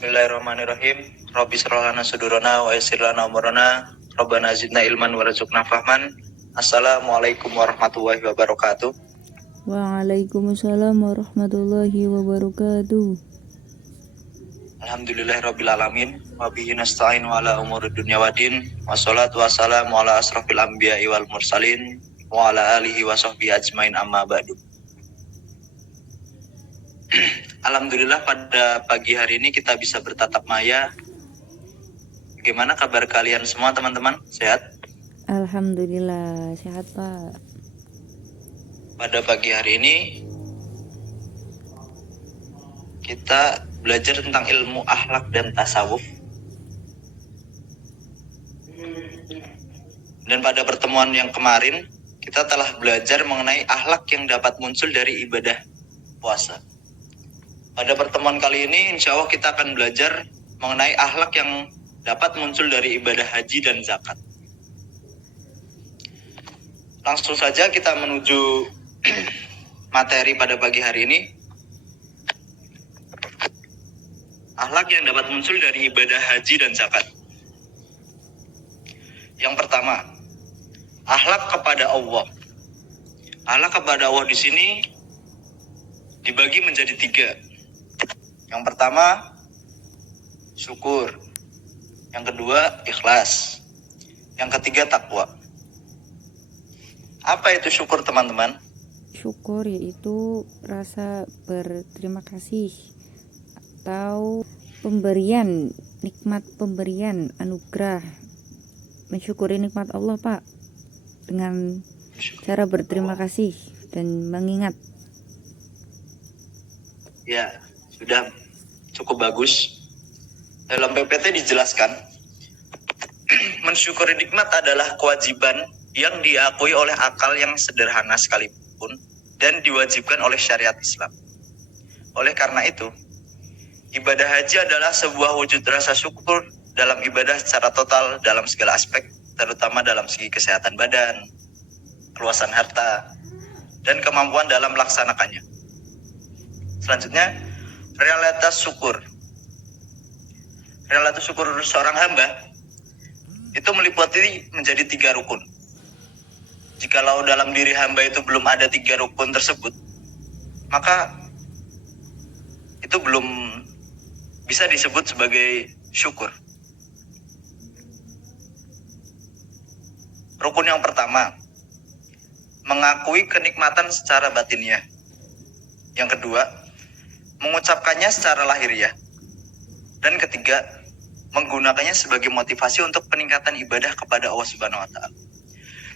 Bismillahirrahmanirrahim. Rabbi shrah lana sudurana wa yassir lana umurana. Rabbana zidna ilman warzuqna fahman. Assalamualaikum warahmatullahi wabarakatuh. Waalaikumsalam warahmatullahi wabarakatuh. Alhamdulillahirabbil alamin wa bihi nasta'in wa ala umuri dunya waddin. Wassalatu wassalamu ala asrofil anbiya'i wal mursalin wa ala alihi wa sahbihi ajmain amma ba'du. Alhamdulillah pada pagi hari ini kita bisa bertatap maya. Bagaimana kabar kalian semua teman-teman? Sehat? Alhamdulillah sehat Pak. Pada pagi hari ini kita belajar tentang ilmu akhlak dan tasawuf. Dan pada pertemuan yang kemarin kita telah belajar mengenai akhlak yang dapat muncul dari ibadah puasa. Pada pertemuan kali ini insya Allah kita akan belajar mengenai akhlak yang dapat muncul dari ibadah haji dan zakat. Langsung saja kita menuju materi pada pagi hari ini. Akhlak yang dapat muncul dari ibadah haji dan zakat. Yang pertama, akhlak kepada Allah. Akhlak kepada Allah di sini dibagi menjadi 3. Yang pertama, syukur. Yang kedua, ikhlas. Yang ketiga, takwa. Apa itu syukur, teman-teman? Syukur yaitu rasa berterima kasih atau pemberian, nikmat pemberian, anugerah. Mensyukuri nikmat Allah Pak dengan cara berterima kasih dan mengingat. Ya, sudah cukup bagus. Dalam PPT dijelaskan, mensyukuri nikmat adalah kewajiban yang diakui oleh akal yang sederhana sekalipun dan diwajibkan oleh syariat Islam. Oleh karena itu, ibadah haji adalah sebuah wujud rasa syukur dalam ibadah secara total dalam segala aspek, terutama dalam segi kesehatan badan, keluasan harta, dan kemampuan dalam melaksanakannya. Selanjutnya, realitas syukur. Realitas syukur seorang hamba itu meliputi menjadi 3 rukun. Jikalau dalam diri hamba itu belum ada 3 rukun tersebut, maka itu belum bisa disebut sebagai syukur. Rukun yang pertama, mengakui kenikmatan secara batinnya. Yang kedua, mengucapkannya secara lahiriah. Dan ketiga, menggunakannya sebagai motivasi untuk peningkatan ibadah kepada Allah Subhanahu wa taala.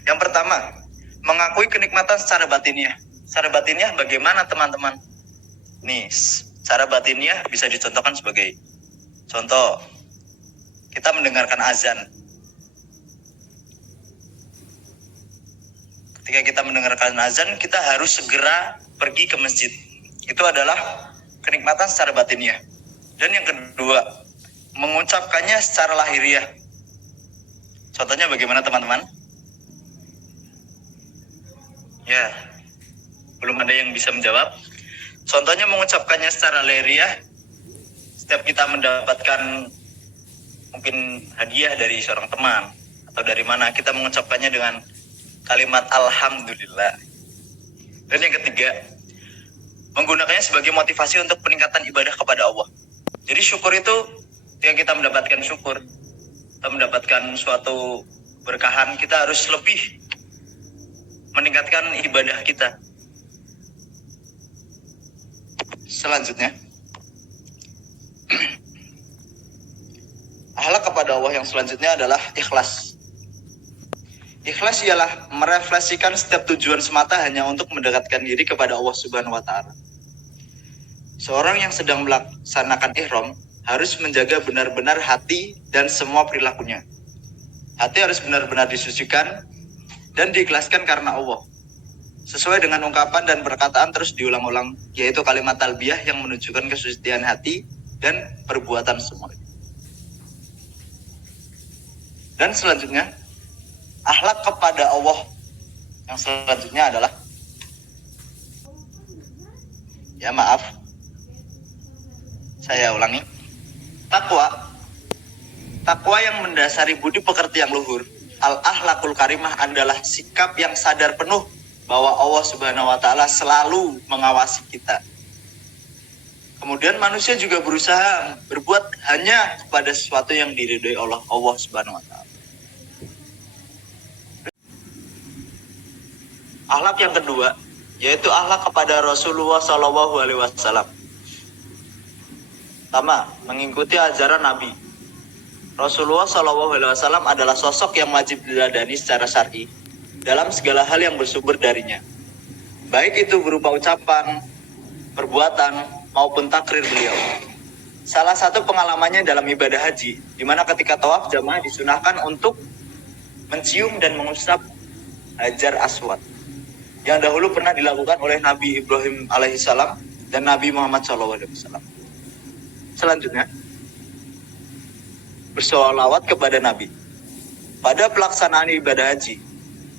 Yang pertama, mengakui kenikmatan secara batinnya. Secara batinnya bagaimana, teman-teman? Nih, secara batinnya bisa dicontohkan sebagai contoh, kita mendengarkan azan. Ketika kita mendengarkan azan, kita harus segera pergi ke masjid. Itu adalah kenikmatan secara batinnya. Dan yang kedua, mengucapkannya secara lahiriah. Contohnya bagaimana, teman-teman? Ya, belum ada yang bisa menjawab. Contohnya mengucapkannya secara lahiriah, setiap kita mendapatkan mungkin hadiah dari seorang teman atau dari mana, kita mengucapkannya dengan kalimat alhamdulillah. Dan yang ketiga, menggunakannya sebagai motivasi untuk peningkatan ibadah kepada Allah. Jadi syukur itu, ketika kita mendapatkan syukur, kita mendapatkan suatu berkahan, kita harus lebih meningkatkan ibadah kita. Selanjutnya, akhlak kepada Allah yang selanjutnya adalah ikhlas. Ikhlas ialah merefleksikan setiap tujuan semata hanya untuk mendekatkan diri kepada Allah Subhanahu wa taala. Seorang yang sedang melaksanakan ihram harus menjaga benar-benar hati dan semua perilakunya. Hati harus benar-benar disucikan dan diikhlaskan karena Allah. Sesuai dengan ungkapan dan perkataan terus diulang-ulang, yaitu kalimat talbiyah yang menunjukkan kesucian hati dan perbuatan semua. Dan selanjutnya, akhlak kepada Allah yang selanjutnya adalah, ya maaf, saya ulangi, Takwa yang mendasari budi pekerti yang luhur, al-ahlakul karimah adalah sikap yang sadar penuh bahwa Allah Subhanahu wa taala selalu mengawasi kita. Kemudian manusia juga berusaha berbuat hanya kepada sesuatu yang diridhoi oleh Allah Subhanahu wa taala. Akhlak yang kedua yaitu akhlak kepada Rasulullah Shallallahu alaihi wasallam. Pertama, mengikuti ajaran Nabi. Rasulullah Shallallahu alaihi wasallam adalah sosok yang wajib diladani secara syar'i dalam segala hal yang bersumber darinya. Baik itu berupa ucapan, perbuatan, maupun takrir beliau. Salah satu pengalamannya dalam ibadah haji, di mana ketika tawaf jamaah disunahkan untuk mencium dan mengusap Hajar Aswad yang dahulu pernah dilakukan oleh Nabi Ibrahim alaihissalam dan Nabi Muhammad SAW. Selanjutnya, bersolawat kepada Nabi. Pada pelaksanaan ibadah haji,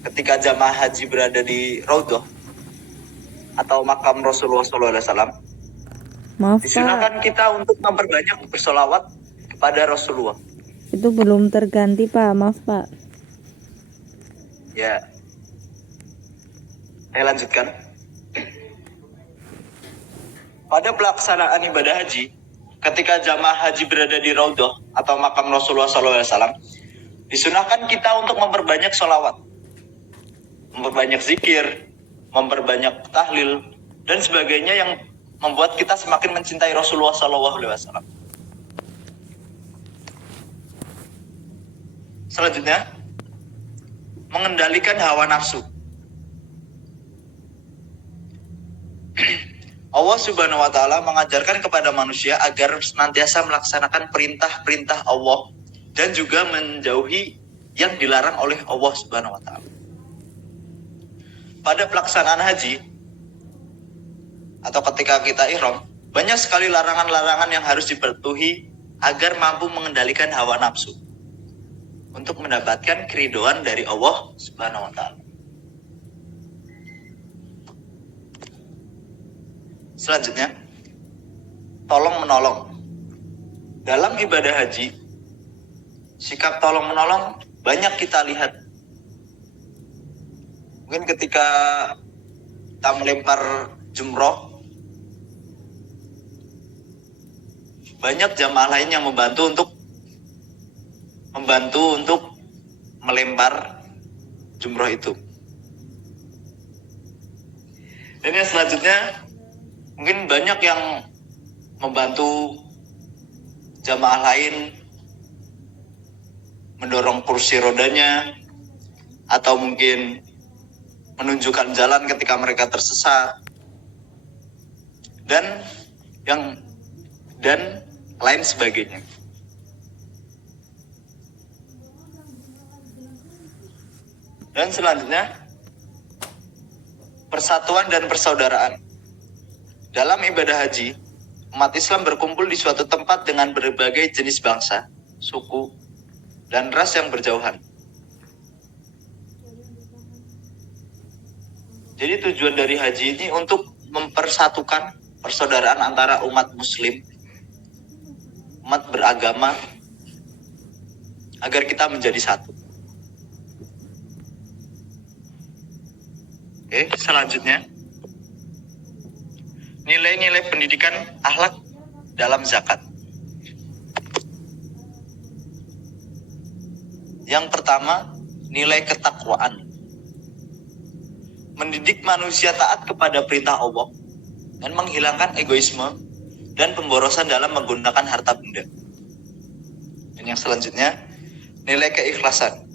ketika jamaah haji berada di Raudhah atau makam Rasulullah SAW, Maaf disunahkan Pak, kita untuk memperbanyak bersolawat kepada Rasulullah. itu belum terganti Pak, maaf Pak. Ya, saya lanjutkan. Pada pelaksanaan ibadah haji, ketika jamaah haji berada di Raudhah atau makam Rasulullah SAW, disunahkan kita untuk memperbanyak sholawat, memperbanyak zikir, memperbanyak tahlil, dan sebagainya yang membuat kita semakin mencintai Rasulullah SAW. Selanjutnya, mengendalikan hawa nafsu. Allah Subhanahu wa taala mengajarkan kepada manusia agar senantiasa melaksanakan perintah-perintah Allah dan juga menjauhi yang dilarang oleh Allah Subhanahu wa taala. Pada pelaksanaan haji atau ketika kita ihram, banyak sekali larangan-larangan yang harus dipatuhi agar mampu mengendalikan hawa nafsu untuk mendapatkan keridhaan dari Allah Subhanahu wa taala. Selanjutnya, tolong menolong. Dalam ibadah haji, sikap tolong menolong banyak kita lihat. Mungkin ketika kita melempar jumroh, banyak jamaah lain yang membantu untuk melempar jumroh itu. Dan yang selanjutnya, mungkin banyak yang membantu jamaah lain mendorong kursi rodanya atau mungkin menunjukkan jalan ketika mereka tersesat dan lain sebagainya. Dan selanjutnya, persatuan dan persaudaraan. Dalam ibadah haji, umat Islam berkumpul di suatu tempat dengan berbagai jenis bangsa, suku, dan ras yang berjauhan. Jadi tujuan dari haji ini untuk mempersatukan persaudaraan antara umat muslim, umat beragama, agar kita menjadi satu. Oke, selanjutnya, nilai-nilai pendidikan akhlak dalam zakat. Yang pertama, nilai ketakwaan. Mendidik manusia taat kepada perintah Allah dan menghilangkan egoisme dan pemborosan dalam menggunakan harta benda. Dan yang selanjutnya, nilai keikhlasan.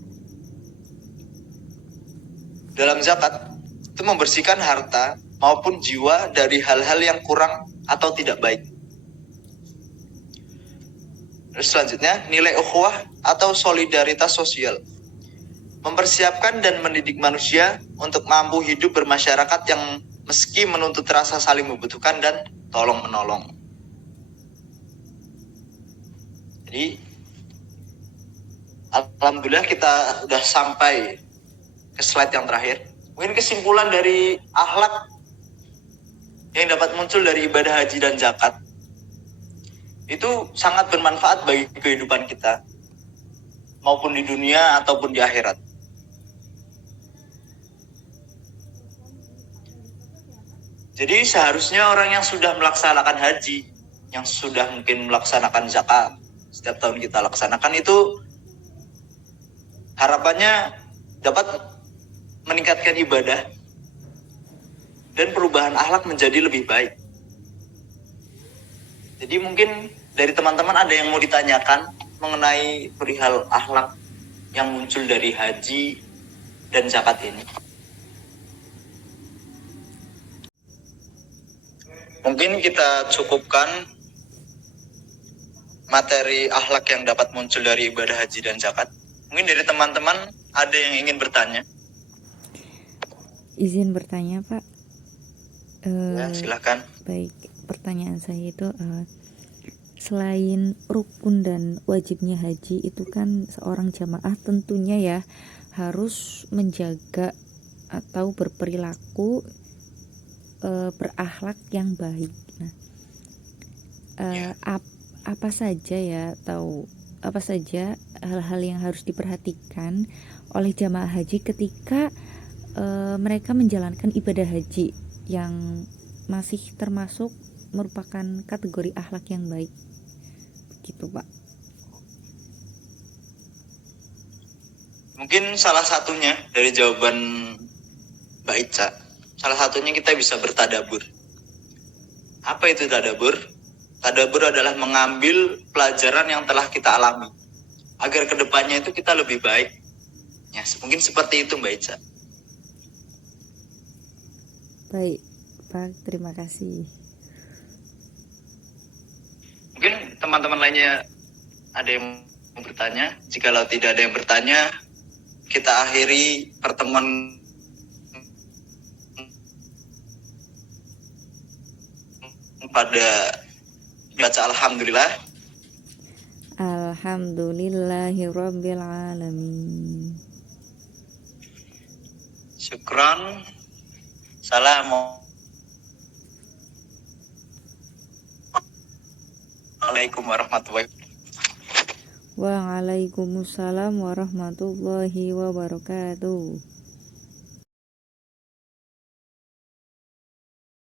Dalam zakat, itu membersihkan harta maupun jiwa dari hal-hal yang kurang atau tidak baik. Terus selanjutnya, nilai ukhuwah atau solidaritas sosial. Mempersiapkan dan mendidik manusia untuk mampu hidup bermasyarakat yang meski menuntut rasa saling membutuhkan dan tolong-menolong. Jadi, alhamdulillah kita sudah sampai ke slide yang terakhir. Mungkin kesimpulan dari akhlak yang dapat muncul dari ibadah haji dan zakat itu sangat bermanfaat bagi kehidupan kita, maupun di dunia ataupun di akhirat. Jadi seharusnya orang yang sudah melaksanakan haji, yang sudah mungkin melaksanakan zakat, setiap tahun kita laksanakan itu, harapannya dapat meningkatkan ibadah dan perubahan akhlak menjadi lebih baik. Jadi mungkin dari teman-teman ada yang mau ditanyakan mengenai perihal akhlak yang muncul dari haji dan zakat ini. Mungkin kita cukupkan materi akhlak yang dapat muncul dari ibadah haji dan zakat. Mungkin dari teman-teman ada yang ingin bertanya. Izin bertanya, Pak. Ya, silakan. Baik, pertanyaan saya itu selain rukun dan wajibnya haji itu kan seorang jamaah tentunya ya harus menjaga atau berperilaku berakhlak yang baik. Nah, apa saja ya atau apa saja hal-hal yang harus diperhatikan oleh jamaah haji ketika mereka menjalankan ibadah haji yang masih termasuk merupakan kategori akhlak yang baik, gitu Pak. Mungkin salah satunya dari jawaban Mbak Ica, salah satunya kita bisa bertadabur. Apa itu tadabur? Tadabur adalah mengambil pelajaran yang telah kita alami agar kedepannya itu kita lebih baik. Ya, mungkin seperti itu Mbak Ica. Baik, Pak, terima kasih. Mungkin teman-teman lainnya ada yang mau bertanya. Jikalau tidak ada yang bertanya, kita akhiri pertemuan pada baca alhamdulillah. Alhamdulillahirabbil alamin. Syukran. Assalamualaikum warahmatullahi wabarakatuh. Waalaikumsalam warahmatullahi wabarakatuh.